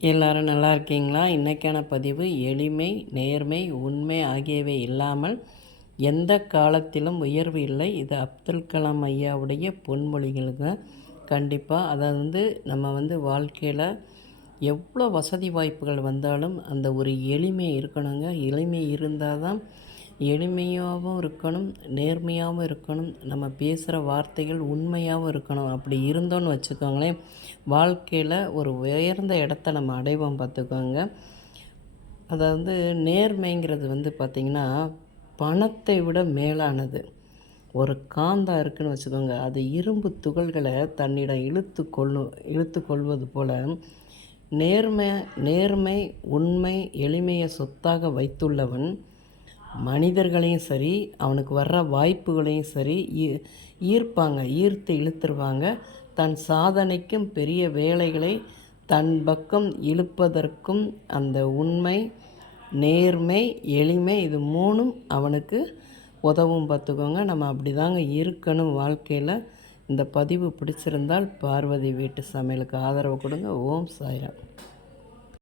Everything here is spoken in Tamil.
எல்லாரும் நல்லா இருக்கீங்களா? இன்றைக்கான பதிவு எளிமை, நேர்மை, உண்மை ஆகியவை இல்லாமல் எந்த காலத்திலும் உயர்வு இல்லை. இது அப்துல் கலாம் ஐயாவுடைய பொன்மொழிகளுங்க. கண்டிப்பாக அதை நம்ம வாழ்க்கையில் எவ்வளோ வசதி வாய்ப்புகள் வந்தாலும் அந்த ஒரு எளிமை இருக்கணுங்க. எளிமை இருந்தால் தான் எளிமையாகவும் இருக்கணும், நேர்மையாகவும் இருக்கணும், நம்ம பேசுகிற வார்த்தைகள் உண்மையாகவும் இருக்கணும். அப்படி இருந்தோன்னு வச்சுக்கோங்களேன், வாழ்க்கையில் ஒரு உயர்ந்த இடத்த நம்ம அடைவோம் பார்த்துக்கோங்க. அதாவது நேர்மைங்கிறது பார்த்திங்கன்னா பணத்தை விட மேலானது. ஒரு காந்தம் இருக்குதுன்னு வச்சுக்கோங்க, அது இரும்பு துகள்களை தன்னிடம் இழுத்து கொள்வது போல் நேர்மை, உண்மை, எளிமையை சொத்தாக வைத்துள்ளவன் மனிதர்களையும் சரி, அவனுக்கு வர்ற வாய்ப்புகளையும் சரி ஈர்த்து இழுத்துருவாங்க. தன் சாதனைக்கும் பெரிய வேலைகளை தன் பக்கம் இழுப்பதற்கும் அந்த உண்மை, நேர்மை, எளிமை இது மூணும் அவனுக்கு உதவும் பார்த்துக்கோங்க. நம்ம அப்படி தாங்க இருக்கணும் வாழ்க்கையில். இந்த பதிவு பிடிச்சிருந்தால் பார்வதி வீட்டு சமையலுக்கு ஆதரவு கொடுங்க. ஓம் சாய்ராம்.